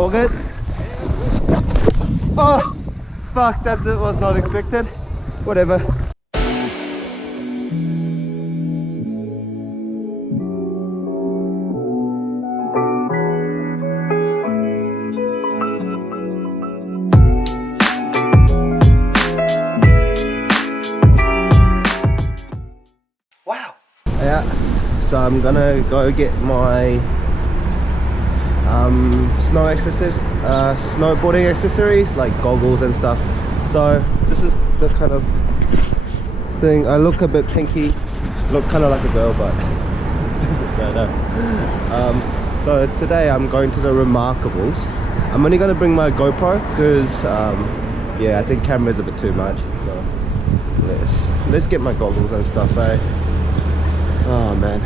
All good? Oh, fuck, that was not expected. Whatever. Wow. Yeah, so I'm gonna go get my snow accessories, snowboarding accessories like goggles and stuff. So this is the kind of thing. I look a bit pinky, look kind of like a girl, but doesn't matter. So today I'm going to the Remarkables. I'm only gonna bring my GoPro because yeah, I think camera is a bit too much. So let's get my goggles and stuff, eh? Oh man.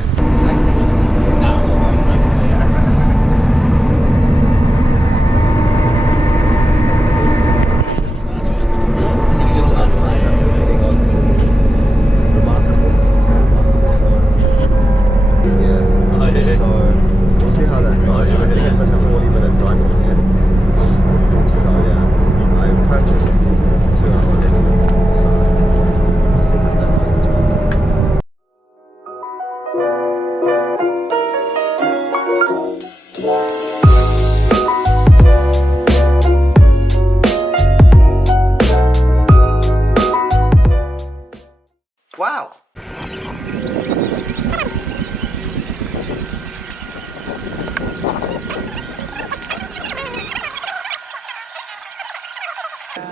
Wow.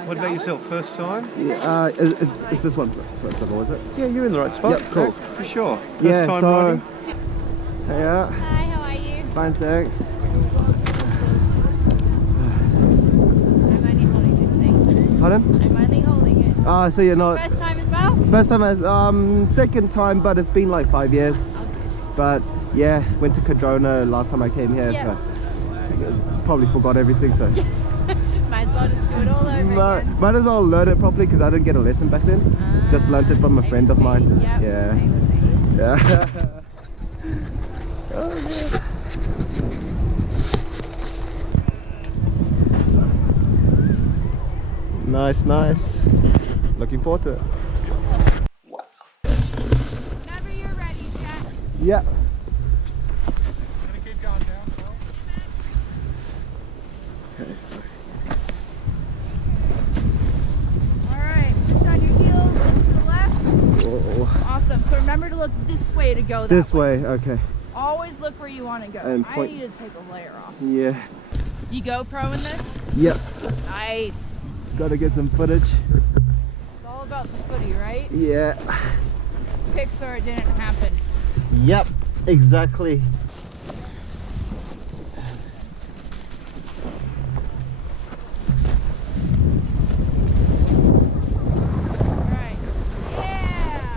What about yourself? First time? Yeah, is this one first of all, is it? Yeah, you're in the right spot. Yep, cool. For sure. First Yeah, time so riding? yeah. Hi, how are you? Fine, thanks. I'm only holding this thing. Pardon? I'm only holding it. Ah, so you're not First time as well? first time as second time, but it's been like 5 years. But yeah, went to Cadrona last time I came here. Yeah. But probably forgot everything, so Might as well just do it all over again. might as well learn it properly because I didn't get a lesson back then. Just learnt it from a friend of mine. Yep, Yeah. same with me. Yeah. Oh, man. Nice, nice. Looking forward to it. Wow. Whenever you're ready, Jack. Yeah. Alright, push on your heels, look to the left. Whoa. Awesome. So remember to look this way to go that This way. way, okay. Always look where you want to go. And I point- need to take a layer off. Yeah. You GoPro in this? Yep. Nice. Gotta get some footage. It's all about the footy, right? Yeah. Pixar didn't happen. Yep. Exactly. Alright. Yeah!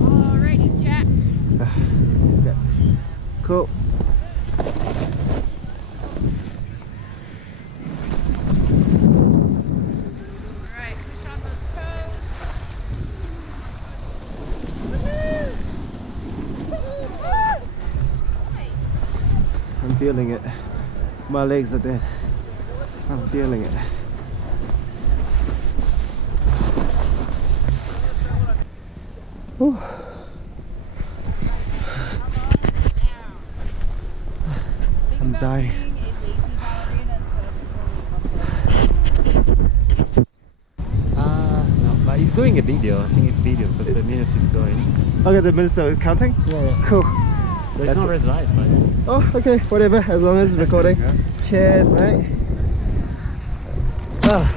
Alrighty, Jack. Okay. Cool. Alright, push on those toes. Woohoo! Woohoo! I'm feeling it. My legs are dead. I'm feeling it. Whew. I'm dying. No, but it's doing a video. I think it's video because the minutes is going. Okay, the minutes are counting? Yeah. Cool. There's That's no it. red light, but Oh, okay, whatever, as long as it's recording. Yeah. Cheers, mate. Ah.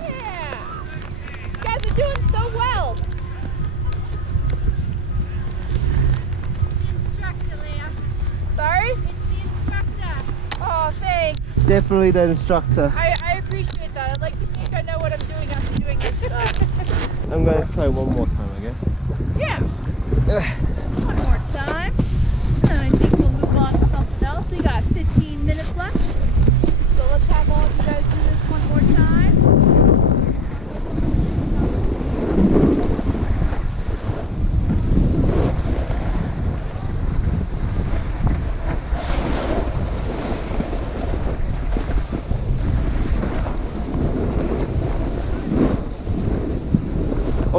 Yeah! You guys are doing so well! Sorry? It's the instructor. Oh, thanks. Definitely the instructor. I appreciate that. I'd like to think I know what I'm doing after doing this. I'm going to try one more time, I guess. Yeah. One more time. And I think we'll move on to something else. We got 15 minutes left. So let's have all of you guys do this one more time.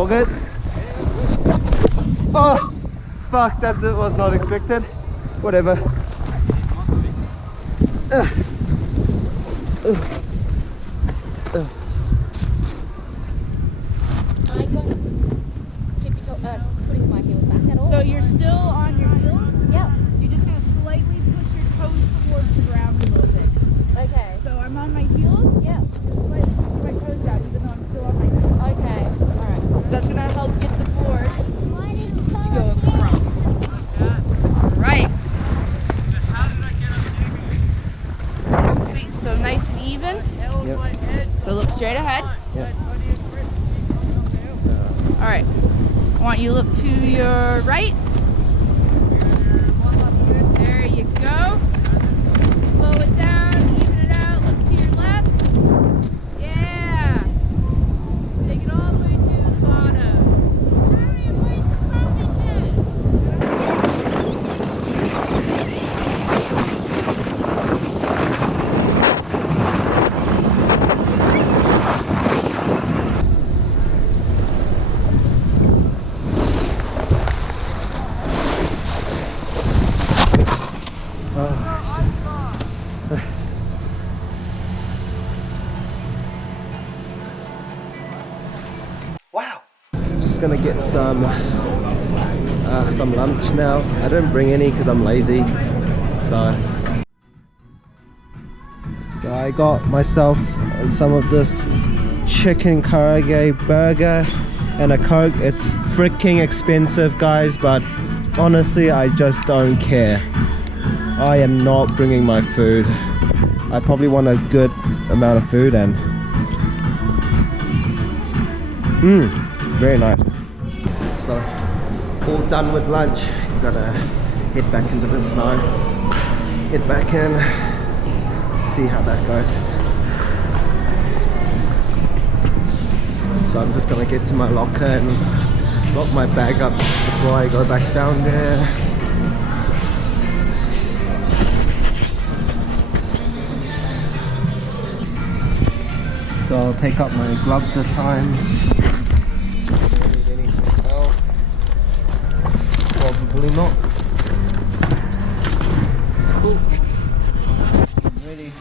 All good? Oh, fuck, that was not expected. Whatever. I got putting my heels back at all. So you're still on your heels? Yeah. You're just going to slightly push your toes towards the ground a little bit. Okay. So I'm on my heels. Yeah. Just slightly push my toes down, even though I'm still on my toes. Okay. Alright. That's going to help get the board to go across. Right. Sweet. So nice and even. Yep. So look straight ahead. Yep. All right. I want you to look to your right. There you go. Slow it down, even it out. Look to your left. Yeah. Take it all the way to the bottom. Wow. Just gonna get some lunch now. I didn't bring any because I'm lazy. So I got myself some of this chicken karaage burger and a Coke. It's freaking expensive, guys, but honestly, I just don't care. I am not bringing my food. I probably want a good amount of food and very nice. So, all done with lunch. Gotta head back into the snow. Head back in. See how that goes. So I'm just gonna get to my locker and lock my bag up before I go back down there. So I'll take out my gloves this time. Don't need anything else. Probably not. Cool. I'm ready.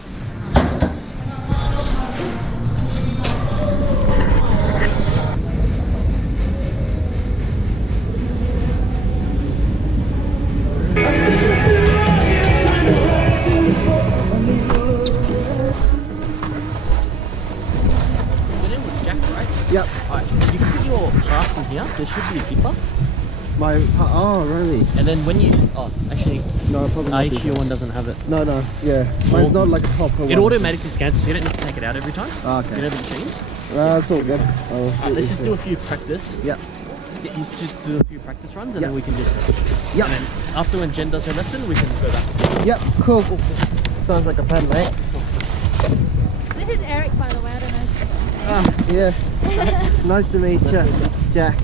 Yep. You can put your pass in here. There should be a zipper. Oh, really? And then when you... Oh, actually... No, probably not. your one doesn't have it. No, yeah. Mine's not like a proper one. It automatically scans, so you don't need to take it out every time. Oh, okay. You know the machines? That's all good. Let's just do a few practice. Yep. Get used to do a few practice runs, and Yep. then we can just... Yep. And then after when Jen does her lesson, we can go back. Yep, cool. Sounds like a plan, mate. This is Eric, by the way. I don't know. Yeah. Nice to meet you, Jack.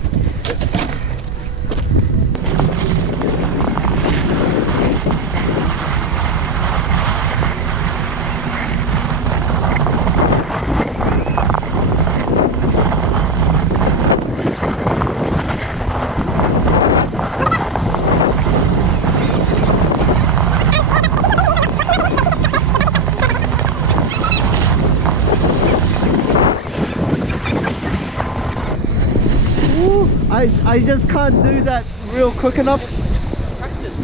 I just can't do that real quick enough. Practice.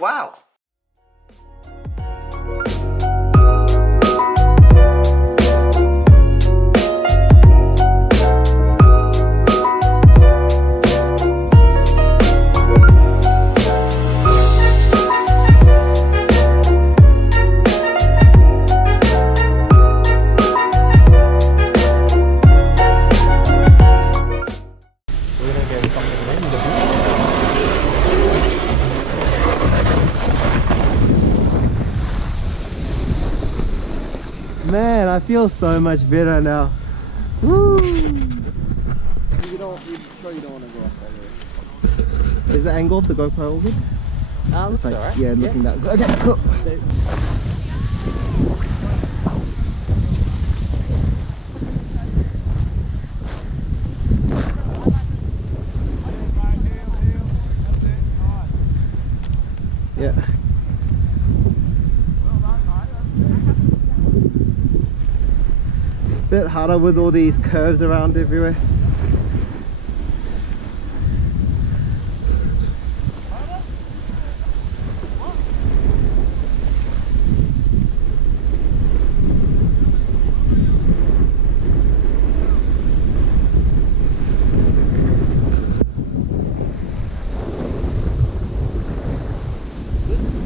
Wow. Man, I feel so much better now. Woo! You sure you don't want to go off all the way? Is the angle of the GoPro all good? Looks Like, alright. yeah, looking that good. Okay, cool. Yeah. Bit harder with all these curves around everywhere.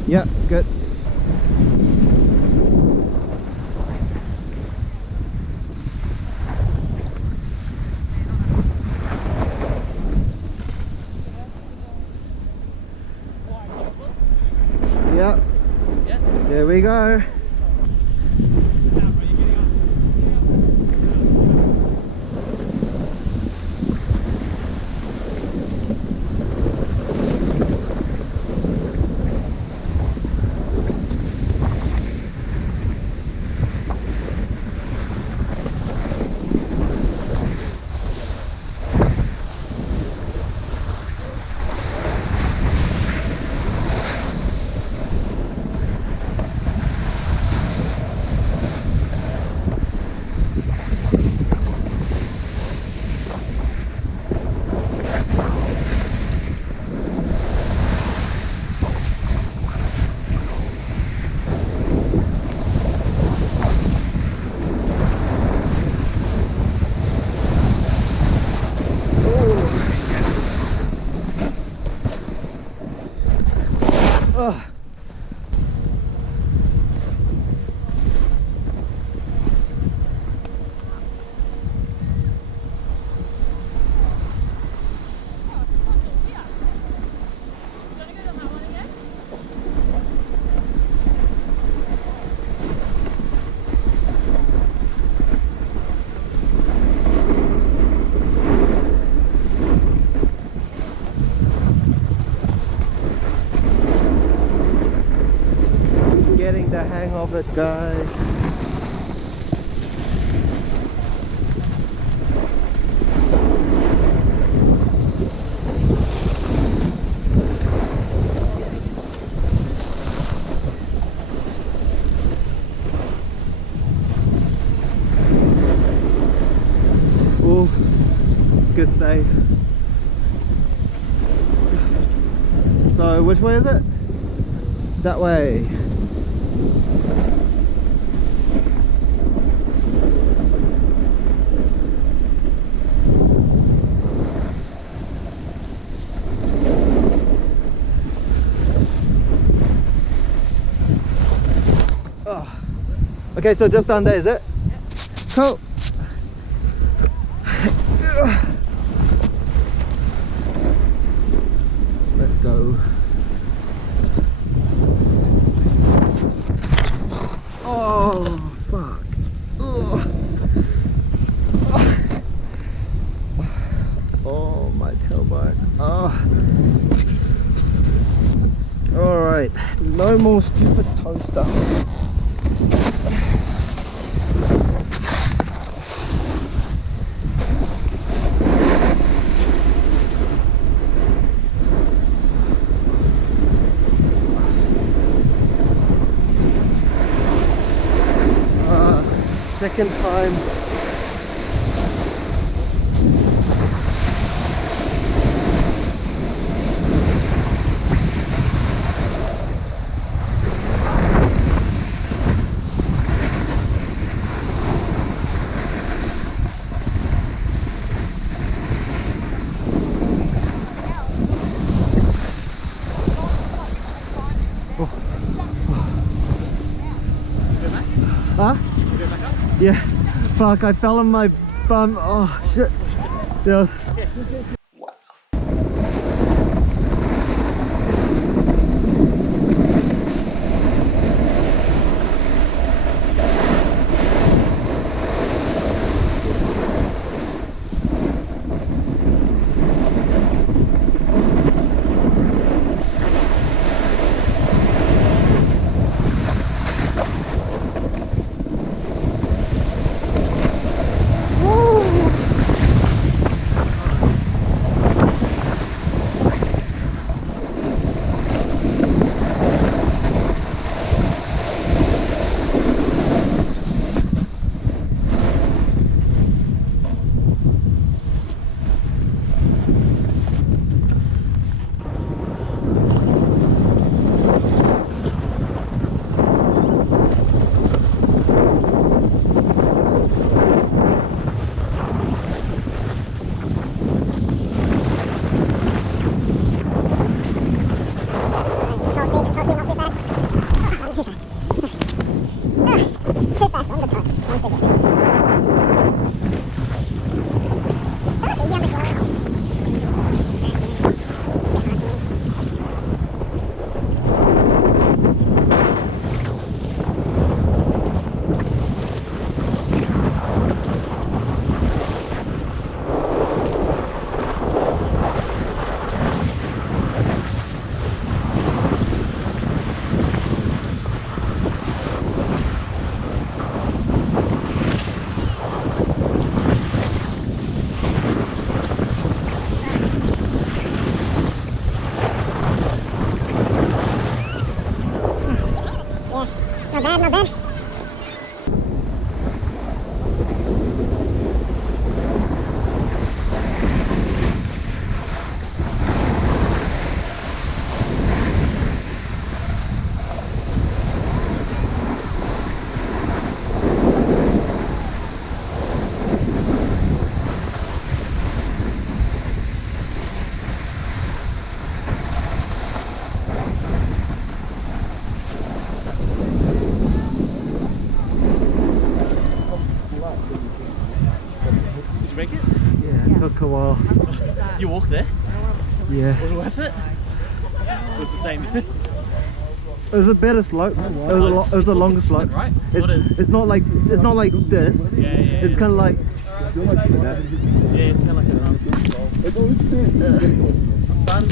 Yep, good. Yep. There we go. Getting the hang of it, guys. Oh, good save. So which way is it? That way. Oh. Okay, so just down there, is it? Cool. Let's go. Oh, fuck. Ugh. Oh, my tailbone. Oh. Alright, no more stupid toe stuff. Second time. Huh? Yeah. Fuck, I fell on my bum. Oh shit. Yeah. took a while. You walked there? Yeah. Was it worth it? It was the same. It was a better slope. It was a longer slope. Right? What is? It's not like this. Yeah, yeah. It's kind of like. Yeah, it's kind of like a run. Fun.